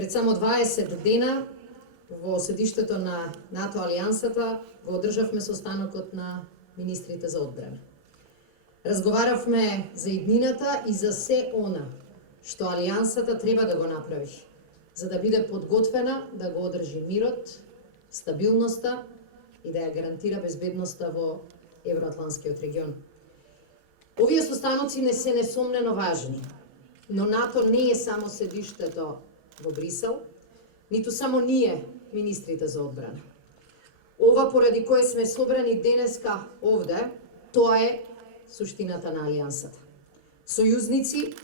Пред само 20 дена во седиштето на НАТО Алијансата го одржавме состанокот на министрите за одбрана. Разговаравме за иднината и за се она што Алијансата треба да го направи, за да биде подготвена да го одржи мирот, стабилноста и да ја гарантира безбедноста во Евроатланскиот регион. Овие состаноци не се несомнено важни, но НАТО не е само седиштето во Брисел, ниту само ние, министрите за одбрана. Ова поради кое сме собрани денеска овде, тоа е суштината на Алијансата. Сојузници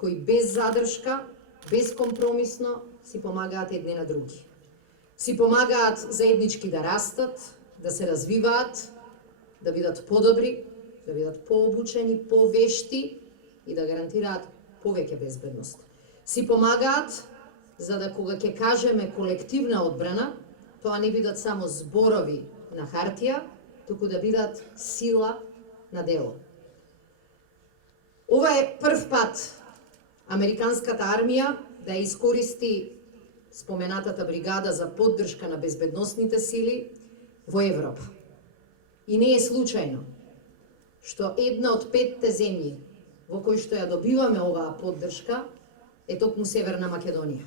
кои без задршка, безкомпромисно си помагаат едни на други. Си помагаат заеднички да растат, да се развиваат, да бидат подобри, да бидат пообучени, повешти и да гарантираат повеќе безбедност. Си помагаат за да кога ќе кажеме колективна одбрана, тоа не бидат само зборови на хартија, туку да бидат сила на дело. Ова е прв пат американската армија да искористи споменатата бригада за поддршка на безбедносните сили во Европа. И не е случајно што една од 5 земји во кои што ја добиваме оваа поддршка е токму Северна Македонија.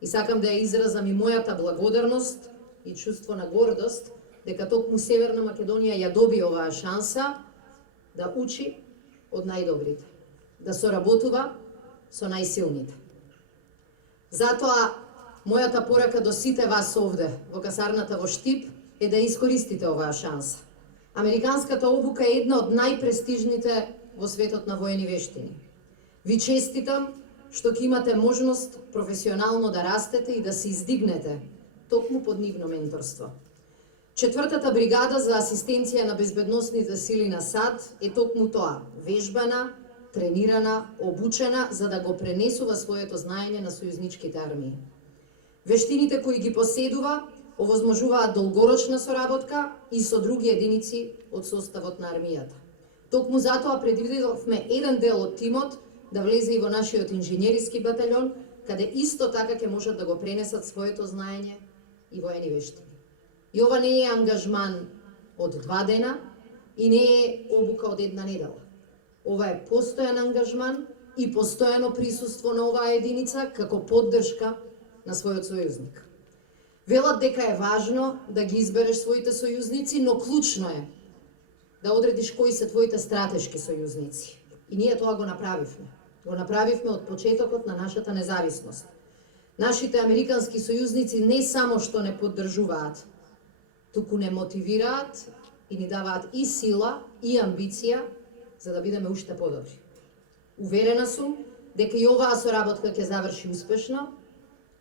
И сакам да ја изразам и мојата благодарност и чувство на гордост дека токму Северна Македонија ја доби оваа шанса да учи од најдобрите, да соработува со најсилните. Затоа, мојата порака до сите вас овде, во касарната во Штип, е да искористите оваа шанса. Американската обука е една од најпрестижните во светот на воени вештини. Ви честитам што ќе имате можност професионално да растете и да се издигнете токму под нивно менторство. Четвртата бригада за асистенција на безбедносните сили на САД е токму тоа, вежбана, тренирана, обучена за да го пренесува своето знаење на сојузничките армии. Вештините кои ги поседува овозможуваат долгорочна соработка и со други единици од составот на армијата. Токму затоа предвидовме еден дел од тимот да влезе и во нашиот инженериски батальон, каде исто така ќе можат да го пренесат своето знаење и воени вештини. И ова не е ангажман од 2 дена и не е обука од 1 недела. Ова е постојан ангажман и постојано присуство на оваа единица како поддршка на својот сојузник. Велат дека е важно да ги избереш своите сојузници, но клучно е да одредиш кои се твоите стратешки сојузници. И ние тоа го направивме. Го направивме од почетокот на нашата независност. Нашите американски сојузници не само што не поддржуваат, туку не мотивираат и ни даваат и сила, и амбиција за да бидеме уште подобри. Уверена сум дека и оваа соработка ќе заврши успешно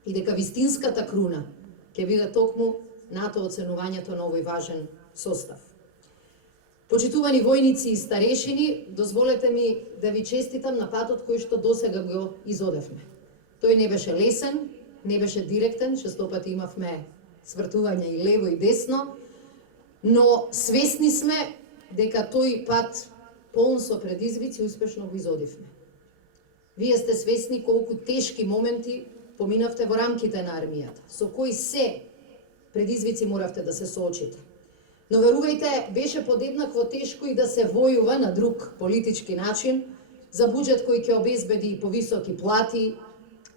и дека вистинската круна ќе биде токму НАТО оценувањето на овој важен состав. Почитувани војници и старешини, дозволете ми да ви честитам на патот кој што досега го изодевме. Тој не беше лесен, не беше директен, честопати имавме свртување и лево и десно, но свесни сме дека тој пат полн со предизвици успешно го изодивме. Вие сте свесни колку тешки моменти поминавте во рамките на армијата, со кои се предизвици моравте да се соочите. Но верувајте, беше подеднакво тешко и да се војува на друг политички начин за буџет кој ќе обезбеди и повисоки плати,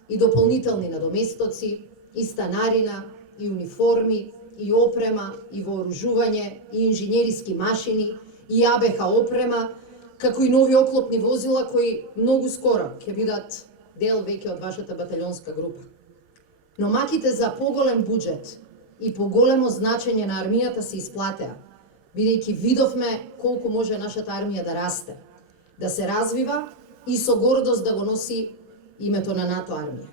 и дополнителни надоместоци, и станарина, и униформи, и опрема, и вооружување, и инженериски машини, и АБХ опрема, како и нови оклопни возила кои многу скоро ќе бидат дел веќе од вашата батальонска група. Но маките за поголем буџет и поголемо значење на армијата се исплатеа, бидејќи видовме колку може нашата армија да расте, да се развива и со гордост да го носи името на НАТО армија.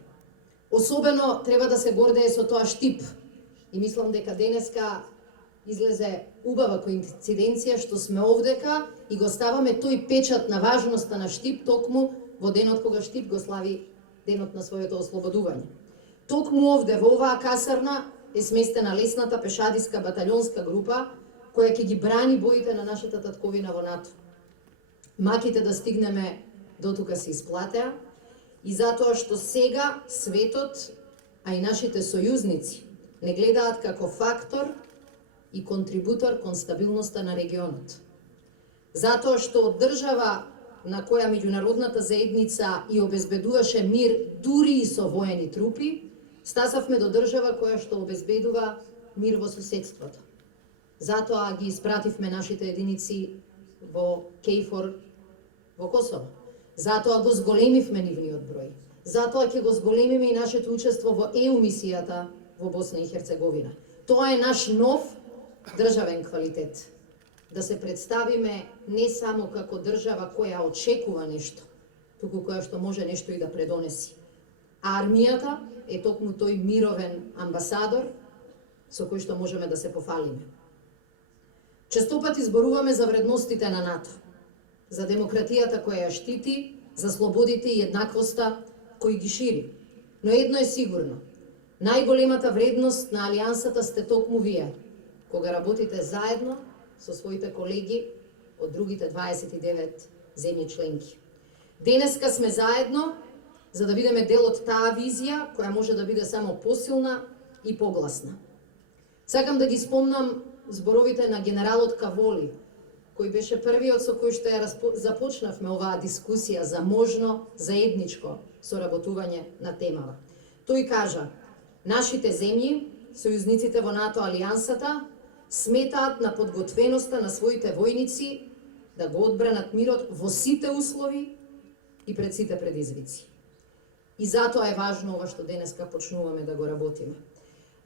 Особено треба да се гордее со тоа Штип и мислам дека денеска излезе убава коинциденција што сме овдека и го ставаме тој печат на важноста на Штип токму во денот кога Штип го слави денот на своето ослободување. Токму овде во оваа касарна е сместена лесната пешадиска батальонска група која ќе ги брани боите на нашата татковина во НАТО. Маките да стигнеме до тука се исплатеа и затоа што сега светот а и нашите сојузници не гледаат како фактор и контрибутор кон стабилноста на регионот. Затоа што од држава на која меѓународната заедница и обезбедуваше мир дури и со воени трупи, стасавме до држава која што обезбедува мир во соседството. Затоа ги испративме нашите единици во КФОР во Косово. Затоа го зголемивме нивниот број. Затоа ќе го зголемиме и нашето учество во ЕУ мисијата во Босна и Херцеговина. Тоа е наш нов државен квалитет. Да се представиме не само како држава која очекува нешто, туку која што може нешто и да предонеси. А армијата е токму тој мировен амбасадор со кој што можеме да се пофалиме. Често пати зборуваме за вредностите на НАТО, за демократијата која ја штити, за слободите и еднаквоста кој ги шири. Но едно е сигурно. Најголемата вредност на Алијансата сте токму вие, кога работите заедно со своите колеги од другите 29 земји членки. Денеска сме заедно за да бидеме дел од таа визија која може да биде само посилна и погласна. Сакам да ги спомнам зборовите на генералот Каволи, кој беше првиот со кој што ја започнавме оваа дискусија за можно заедничко соработување на темава. Тој кажа: нашите земји, сојузниците во НАТО алијансата, сметаат на подготвеноста на своите војници да го одбранат мирот во сите услови и пред сите предизвици. И затоа е важно ова што денеска почнуваме да го работиме.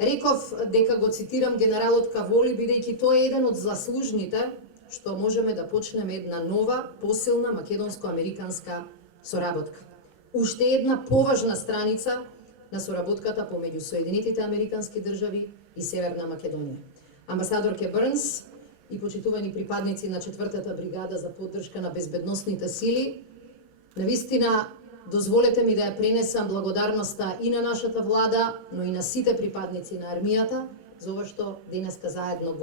Реков дека го цитирам генералот Каволи, бидејќи тој е еден од заслужните што можеме да почнеме една нова, посилна македонско-американска соработка. Уште една поважна страница на соработката помеѓу Соединетите американски држави и Северна Македонија. Амбасадорке Брнс и почитувани припадници на 4-та бригада за поддршка на безбедносните сили, навистина дозволете ми да ја пренесам благодарноста и на нашата влада, но и на сите припадници на армијата за ова што денеска заедно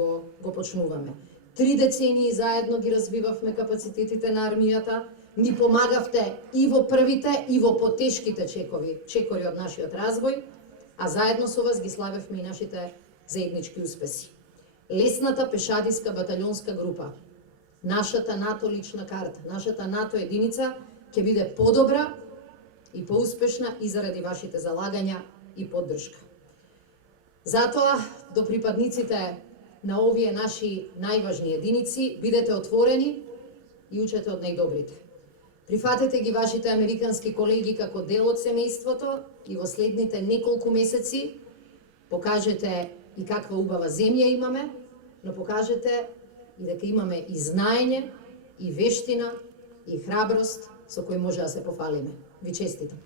го почнуваме. 3 децении заедно ги развивавме капацитетите на армијата, ни помагавте и во првите и во потешките чекори од нашиот развој, а заедно со вас ги славевме и нашите заеднички успеси. Лесната пешадиска батальонска група, нашата НАТО лична карта, нашата НАТО единица ќе биде подобра и поуспешна и заради вашите залагања и поддршка. Затоа, до припадниците на овие наши најважни единици, бидете отворени и учете од најдобрите. Прифатете ги вашите американски колеги како дел од семејството и во следните неколку месеци покажете и каква убава земја имаме, но покажете и дека имаме и знаење, и вештина, и храброст со кој може да се пофалиме. Ви честитам.